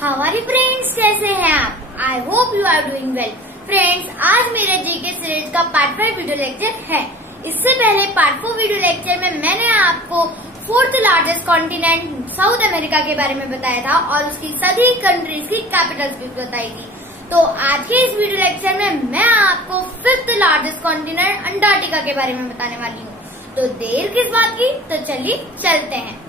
हमारी फ्रेंड्स कैसे हैं आप? I hope you are doing well. Friends, आज मेरे जीके सीरीज का पार्ट 5 वीडियो लेक्चर है। इससे पहले पार्ट 4 वीडियो लेक्चर में मैंने आपको 4th largest continent south America के बारे में बताया था और उसकी सभी कंट्रीज की कैपिटल्स भी बताई थी। तो आज के इस वीडियो लेक्चर में मैं आपको 5th लार्जेस्ट कॉन्टिनेंट अंटार्कटिका के बारे में बताने वाली हूँ। तो देर किस बात की, तो चलिए चलते हैं।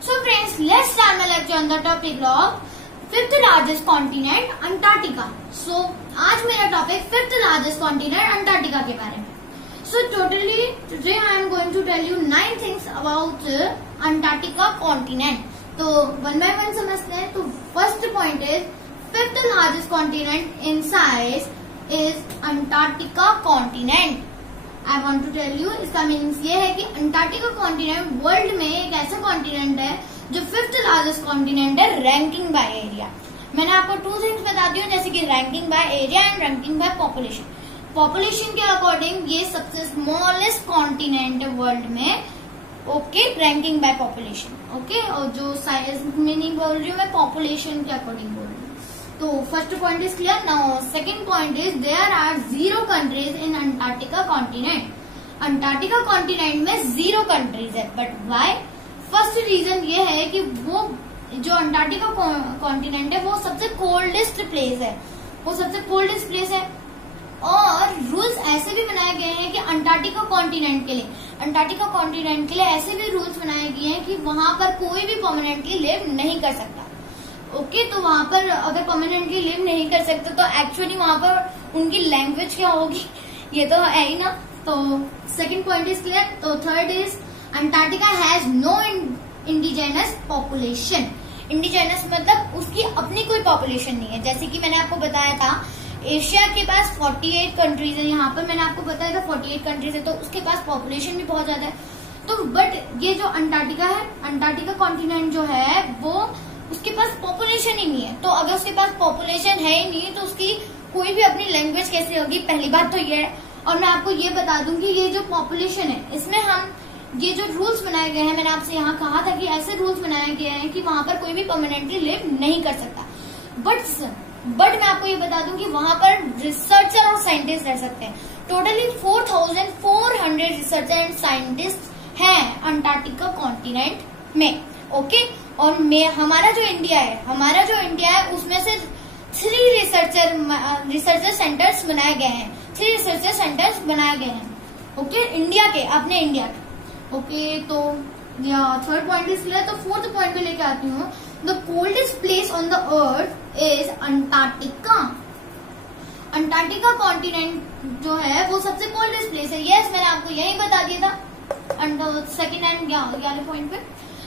So friends, let's start my lecture on the topic of 5th largest continent, Antarctica. So आज मेरा topic 5th largest continent, Antarctica के बारे में। So today I am going to tell you 9 things about Antarctica continent. तो one by one समझते हैं। तो first point is 5th largest continent in size is Antarctica continent. I want to tell you, इसका meanings ये है कि Antarctica continent world में एक ऐसा कॉन्टिनेंट है जो 5th लार्जेस्ट कॉन्टिनेंट है रैंकिंग बाय एरिया। मैंने आपको 2 थिंग्स बताती हूँ, जैसे कि ranking by area and ranking by population. Population के अकॉर्डिंग ये सबसे स्मॉलेस्ट कॉन्टिनेंट है वर्ल्ड में। Okay, ranking by population. Okay, और जो साइज में नहीं बोल रही हूँ मैं, पॉपुलेशन के अकॉर्डिंग बोल रही हूँ। तो first point is clear. Now second point is there are 0 countries in Antarctica continent. Antarctica continent में 0 कंट्रीज है, बट व्हाई? फर्स्ट रीजन ये है कि वो जो अंटार्कटिका कॉन्टिनेंट है वो सबसे कोल्डेस्ट प्लेस है, वो सबसे कोल्डेस्ट प्लेस है। और रूल्स ऐसे भी बनाए गए हैं कि अंटार्कटिका कॉन्टिनेंट के लिए ऐसे भी रूल्स बनाए गए हैं कि वहां पर कोई भी परमानेंटली लिव नहीं कर सकता। ओके, तो वहां पर अगर परमानेंटली लिव नहीं कर सकते तो एक्चुअली वहां पर उनकी लैंग्वेज क्या होगी, ये तो है ही ना। तो सेकंड पॉइंट इज क्लियर। तो third is Antarctica has no indigenous population. Indigenous मतलब उसकी अपनी कोई पॉपुलेशन नहीं है। जैसे कि मैंने आपको बताया था एशिया के पास 48 कंट्रीज है, यहाँ पर मैंने आपको बताया था 48 कंट्रीज है, तो उसके पास पॉपुलेशन भी बहुत ज्यादा है। तो बट ये जो अंटार्कटिका है, अंटार्कटिका कॉन्टिनेंट जो है वो उसके पास पॉपुलेशन ही नहीं है। तो अगर उसके पास पॉपुलेशन है ही नहीं तो उसकी कोई भी अपनी लैंग्वेज कैसे होगी? पहली बात तो ये है। और मैं आपको ये बता दूं कि ये जो पॉपुलेशन है इसमें हम ये जो रूल्स बनाए गए हैं, मैंने आपसे यहाँ कहा था कि ऐसे रूल्स बनाए गए हैं कि वहां पर कोई भी परमानेंटली लिव नहीं कर सकता। बट मैं आपको ये बता दूं कि वहां पर रिसर्चर और साइंटिस्ट रह सकते हैं। टोटली 4400 रिसर्चर एंड साइंटिस्ट हैं अंटार्कटिका कॉन्टिनेंट में। ओके, और हमारा जो इंडिया है उसमें से 3 रिसर्चर सेंटर्स बनाए गए हैं। 3 रिसर्चर सेंटर्स बनाए गए हैं। ओके, इंडिया के, अपने इंडिया के। ओके, तो थर्ड पॉइंट इज क्लियर। तो फोर्थ पॉइंट में लेके आती हूँ। The coldest place on the earth is Antarctica. Antarctica continent जो है वो सबसे कोल्डेस्ट प्लेस है। यस, मैंने आपको यही बता दिया था सेकेंड एंड 11 पॉइंट पे।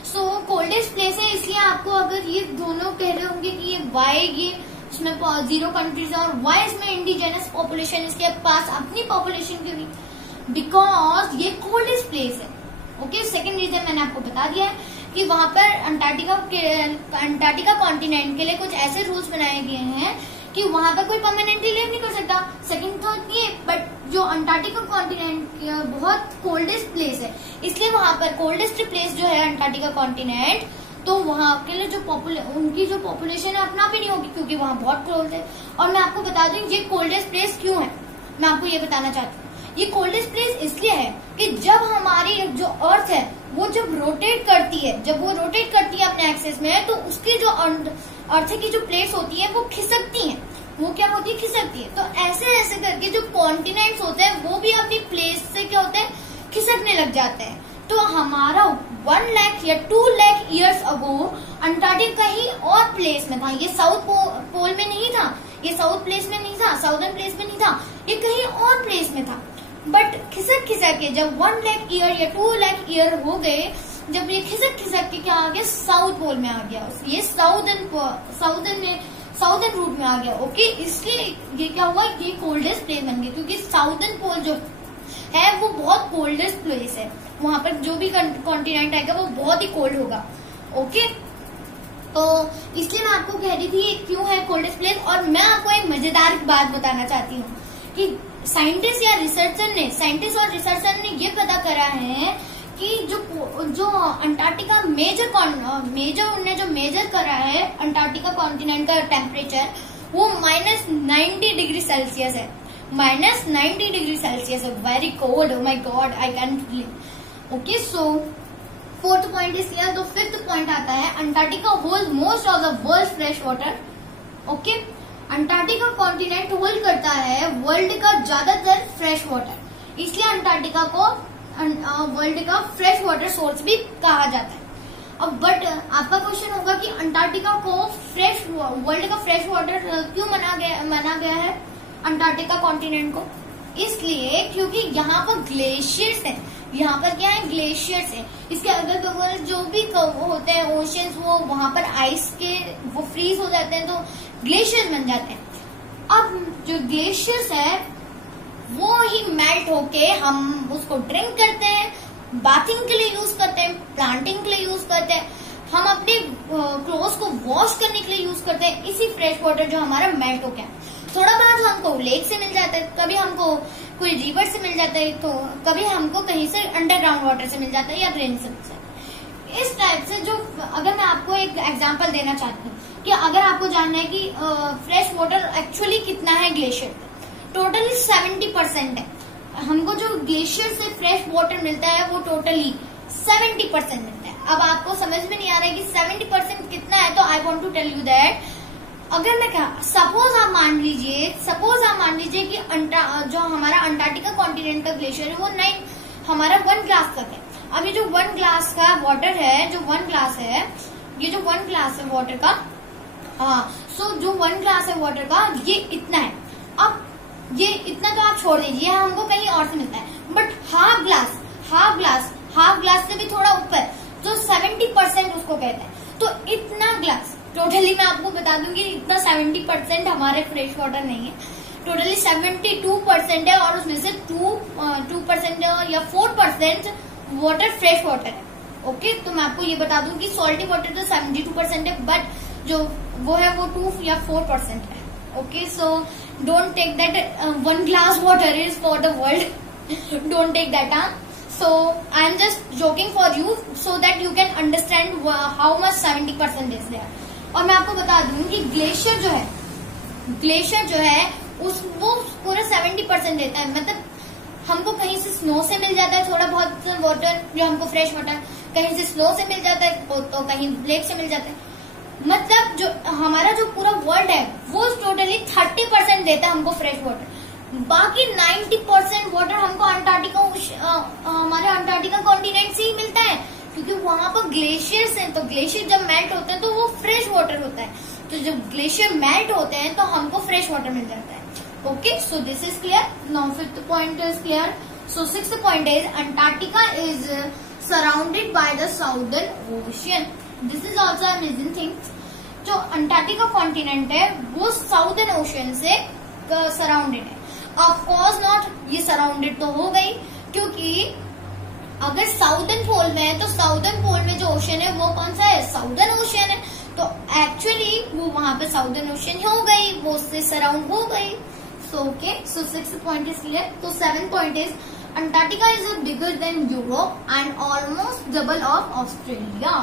सो कोल्डेस्ट प्लेस है, इसलिए आपको अगर ये दोनों कह रहे होंगे कि ये वाई ये इसमें 0 कंट्रीज है और वाई इसमें इंडिजिनस पॉपुलेशन, इसके पास अपनी पॉपुलेशन क्यों नहीं? बिकॉज ये कोल्डेस्ट प्लेस है। ओके, सेकंड रीजन मैंने आपको बता दिया है कि वहां पर अंटार्कटिका कॉन्टिनेंट के लिए कुछ ऐसे रूल्स बनाए गए हैं कि वहां पर कोई परमानेंटली लिव नहीं कर सकता। सेकंड तो ये, बट जो अंटार्कटिका कॉन्टिनेंट बहुत कोल्डेस्ट प्लेस है, इसलिए वहां पर कोल्डेस्ट प्लेस जो है अंटार्कटिका कॉन्टिनेंट, तो वहां के लिए जो उनकी जो पॉपुलेशन है अपना भी नहीं होगी क्योंकि वहां बहुत कोल्ड है। और मैं आपको बता दूं ये कोल्डेस्ट प्लेस क्यों है, मैं आपको ये बताना चाहती हूँ। ये कोल्डेस्ट प्लेस इसलिए है कि जब हमारी जो अर्थ है वो जब रोटेट करती है, अपने एक्सिस में, तो उसकी जो अर्थ की जो प्लेट्स होती है वो खिसकती हैं। वो क्या होती है? खिसकती है। तो ऐसे करके जो कॉन्टिनेंट्स होते हैं वो भी अपनी प्लेस से क्या होते हैं? खिसकने लग जाते हैं। तो हमारा 1 लाख या 2 लाख ईयर्स अगो अंटार्कटिका कहीं और प्लेस में था। ये साउथ पोल में नहीं था, ये साउथ प्लेस में नहीं था, साउदर्न प्लेस में नहीं था, ये कहीं और प्लेस में था। बट खिसक के जब 1 लाख ईयर या 2 लाख ईयर हो गए, जब ये खिसक के क्या आ गया? साउथ पोल में आ गया, ये साउदर्न रूट में आ गया। ओके, इसलिए ये क्या हुआ? ये कोल्डेस्ट प्लेस बन गया क्योंकि साउदर्न पोल जो है वो बहुत कोल्डेस्ट प्लेस है। वहां पर जो भी कॉन्टिनेंट आएगा वो बहुत ही कोल्ड होगा। ओके, तो इसलिए मैं आपको कह रही थी क्यों है कोल्डेस्ट प्लेस। और मैं आपको एक मजेदार बात बताना चाहती हूँ कि साइंटिस्ट और रिसर्चर ने ये पता करा है कि जो अंटार्कटिका उनने जो मेजर करा है अंटार्कटिका कॉन्टिनेंट का टेम्परेचर, वो -90 डिग्री सेल्सियस है। -90 डिग्री सेल्सियस है, very cold. Oh my god, I can feel. Okay, so fourth point is clear. तो फिफ्थ पॉइंट आता है Antarctica hold most of the world fresh water. Okay, Antarctica continent hold करता है world का ज्यादातर fresh water, इसलिए Antarctica को world का फ्रेश वाटर सोर्स भी कहा जाता है। अब बट आपका क्वेश्चन होगा कि अंटार्कटिका को वर्ल्ड का फ्रेश वाटर क्यों माना गया है अंटार्कटिका कॉन्टिनेंट को? इसलिए क्योंकि यहाँ पर ग्लेशियर्स हैं। यहाँ पर क्या है? ग्लेशियर्स है। इसके अगल बगल जो भी होते हैं ओशियंस, वो वहां पर आइस के वो फ्रीज हो जाते हैं, तो ग्लेशियर्स बन जाते हैं। अब जो ग्लेशियर्स है वो ही मेल्ट होके हम उसको ड्रिंक करते हैं, बाथिंग के लिए यूज करते हैं, प्लांटिंग के लिए यूज करते हैं, हम अपने क्लोथ्स को वॉश करने के लिए यूज करते हैं, इसी फ्रेश वाटर जो हमारा मेल्ट हो गया। थोड़ा बहुत हमको लेक से मिल जाता है, कभी हमको कोई रिवर से मिल जाता है, तो कभी हमको कहीं से अंडरग्राउंड वाटर से मिल जाता है या रेन से मिल जाता है। इस टाइप से जो, अगर मैं आपको एक एग्जांपल देना चाहती हूँ कि अगर आपको जानना है कि फ्रेश वाटर एक्चुअली कितना है ग्लेशियर, टोटली 70% है। हमको जो ग्लेशियर से फ्रेश वाटर मिलता है वो टोटली 70% मिलता है। अब आपको समझ में नहीं आ रहा है कि 70% कितना है, तो I want to tell you that, अगर मैं क्या सपोज आप मान लीजिए कि जो हमारा अंटार्कटिका कॉन्टिनेंट का ग्लेशियर है वो हमारा 1 ग्लास तक है। अब ये जो 1 ग्लास का वाटर है, जो 1 ग्लास है, ये जो 1 ग्लास है वाटर का, सो जो 1 ग्लास है वाटर का ये इतना है। अब ये इतना तो आप छोड़ दीजिए, हमको कहीं और से मिलता है, बट हाफ ग्लास से भी थोड़ा ऊपर, जो 70% उसको कहते हैं। तो इतना ग्लास टोटली मैं आपको बता दूंगी, इतना 70% हमारे फ्रेश वाटर नहीं है, टोटली 72% है, और उसमें से 2% या 4% वाटर फ्रेश वाटर है। ओके, तो मैं आपको ये बता दूं कि सॉल्टी वाटर तो 72% है, बट जो वो है वो 2 या 4% है। Okay, so don't take that 1 glass water is for the world. Don't take that, so I am just joking for you so that you can understand how much 70% is there. और मैं आपको बता दूं कि ग्लेशियर जो है वो पूरा 70% देता है। मतलब हमको कहीं से स्नो से मिल जाता है थोड़ा बहुत वाटर, जो हमको फ्रेश वाटर कहीं से स्नो से मिल जाता है, तो कहीं लेक से मिल जाता है। मतलब जो हमारा जो पूरा वर्ल्ड है वो टोटली 30% देता है हमको फ्रेश वाटर, बाकी 90% वाटर हमको हमारे अंटार्कटिका कॉन्टिनेंट से ही मिलता है, क्योंकि वहां पर ग्लेशियर्स हैं। तो ग्लेशियर जब मेल्ट होते हैं तो वो फ्रेश वाटर होता है, तो जब ग्लेशियर मेल्ट होते हैं तो हमको फ्रेश वाटर मिल जाता है। Okay, so this is clear. Now fifth point is clear. So sixth point is Antarctica is surrounded by the southern ocean. This is also amazing thing. जो अंटार्कटिका कॉन्टिनेंट है वो southern ocean से surrounded है। Of course not, ये surrounded तो हो गई, क्योंकि अगर साउदर्न पोल में है तो साउदर्न पोल में जो ओशियन है वो कौन सा है? साउदर्न ओशियन है। तो एक्चुअली वो वहां पे साउदर्न ओशियन हो गई, वो उससे सराउंड हो गई। So okay, so sixth point is clear. तो seventh point is Antarctica is bigger than Europe and almost double of Australia.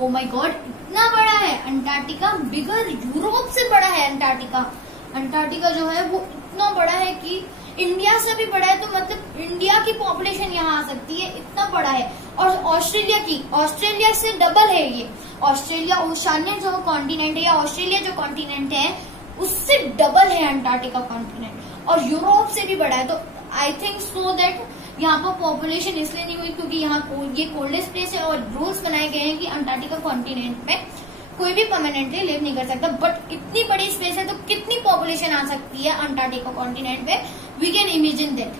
Oh my god, इतना बड़ा है अंटार्कटिका, बिगर यूरोप से बड़ा है अंटार्कटिका जो है वो इतना बड़ा है कि इंडिया से भी बड़ा है। तो मतलब इंडिया की पॉपुलेशन यहाँ आ सकती है, इतना बड़ा है। और ऑस्ट्रेलिया से डबल है ये। ऑस्ट्रेलिया ओशानिया जो कॉन्टिनेंट है, या ऑस्ट्रेलिया जो कॉन्टिनेंट है उससे डबल है अंटार्कटिका कॉन्टिनेंट, और यूरोप से भी बड़ा है। तो आई थिंक सो दैट यहाँ पर पॉपुलेशन इसलिए नहीं हुई क्योंकि यहाँ ये कोल्डेस्ट प्लेस है, और रूल्स बनाए गए हैं कि अंटार्कटिका कॉन्टिनेंट में कोई भी परमानेंटली लिव नहीं कर सकता। बट इतनी बड़ी स्पेस है तो कितनी पॉपुलेशन आ सकती है अंटार्कटिका कॉन्टिनेंट में? वी कैन इमेजिन दैट,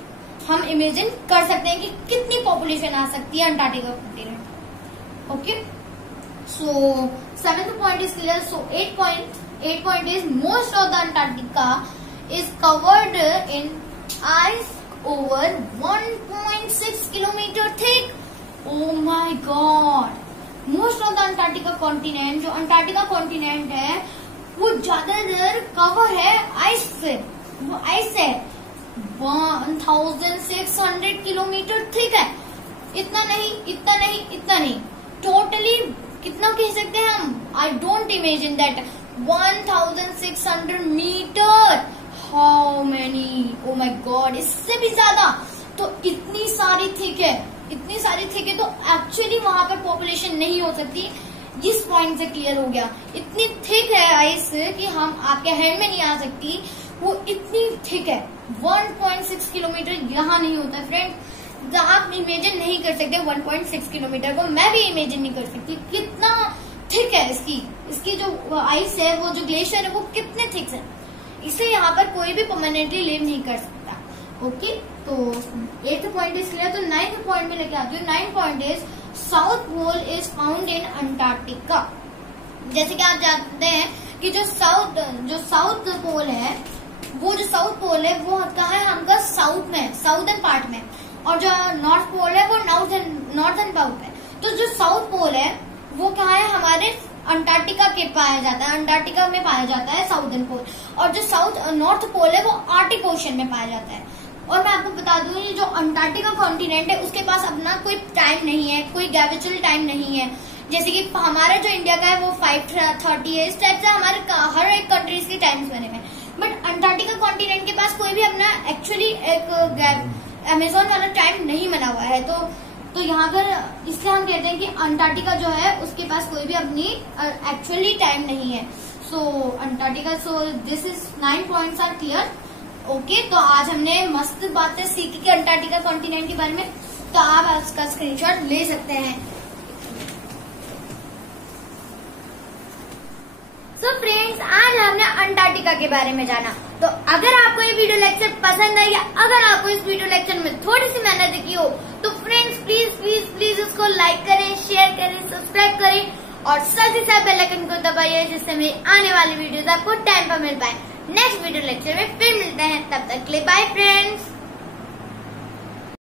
हम इमेजिन कर सकते हैं कि कितनी पॉपुलेशन आ सकती है Antarctica continent. Okay, so seventh point is clear. So eight point is most of the Antarctica is covered in ice over 1.6 kilometer thick. Oh my God! Most of the Antarctica continent, जो Antarctica continent है वो ज्यादातर cover है ice से। वो ice है 1600 kilometre thick है। इतना नहीं, इतना नहीं, इतना नहीं, टोटली कितना कह सकते हैं हम? I don't imagine that 1600 meter. How many? Oh my god, इससे भी ज्यादा। तो इतनी सारी थिक है, इतनी सारी थिक है, तो एक्चुअली वहां पर पॉपुलेशन नहीं हो सकती। इस पॉइंट से क्लियर हो गया। इतनी थिक है आइस कि हम आपके हैंड में नहीं आ सकती, वो इतनी थिक है। 1.6 किलोमीटर यहाँ नहीं होता फ्रेंड। आप इमेजिन नहीं कर सकते 1.6 किलोमीटर को, मैं भी इमेजिन नहीं कर सकती कितना थिक है इसकी जो आइस है, वो जो ग्लेशियर है वो कितने थिक है। इसे यहाँ पर कोई भी परमानेंटली लिव नहीं कर सकता। ओके, तो 8th पॉइंट इज क्लियर। तो 9th पॉइंट में लेके आती हूँ। 9th point is south pole is found in Antarctica. जैसे कि आप जानते हैं कि जो साउथ पोल है, वो जो साउथ पोल है वो कहाँ है? हमका साउथ में, साउदर्न पार्ट में, और जो नॉर्थ पोल है वो नॉर्थन पार्ट में। तो जो साउथ पोल है वो कहाँ है? हमारे अंटार्कटिका के पाया जाता है, अंटार्कटिका में पाया जाता है साउदर्न पोल। और जो नॉर्थ पोल है वो आर्टिक ओशन में पाया जाता है। और मैं आपको बता दूं, ये जो अंटार्कटिका कॉन्टिनेंट है उसके पास अपना कोई टाइम नहीं है, कोई ग्रेविटेशनल टाइम नहीं है। जैसे कि हमारा जो इंडिया का है वो 5:30 है। इस टाइप से हमारे हर एक कंट्रीज के टाइम्स बने हुए। बट अंटार्कटिका कॉन्टिनेंट के पास कोई भी अपना एक्चुअली एक अमेजोन वाला टाइम नहीं बना हुआ है। तो यहाँ पर इसलिए हम कहते हैं कि अंटार्कटिका जो है उसके पास कोई भी अपनी एक्चुअली टाइम नहीं है। So Antarctica, so this is 9 points are clear. Okay, तो आज हमने मस्त बातें सीखी कि अंटार्कटिका कॉन्टिनेंट के बारे में। तो आप इसका स्क्रीनशॉट ले सकते हैं। सो फ्रेंड्स, आज हमने अंटार्कटिका के बारे में जाना। तो अगर आपको ये वीडियो लेक्चर पसंद आई, या अगर आपको इस वीडियो लेक्चर में थोड़ी सी मेहनत दिखी हो, तो फ्रेंड्स प्लीज प्लीज प्लीज उसको लाइक करें, शेयर करें, सब्सक्राइब करें और साथ ही साथ बेल आइकन को दबाइए, जिससे मेरी आने वाली वीडियोस आपको टाइम पर मिल पाए। नेक्स्ट वीडियो लेक्चर में फिर मिलते हैं, तब तक के लिए बाय फ्रेंड्स।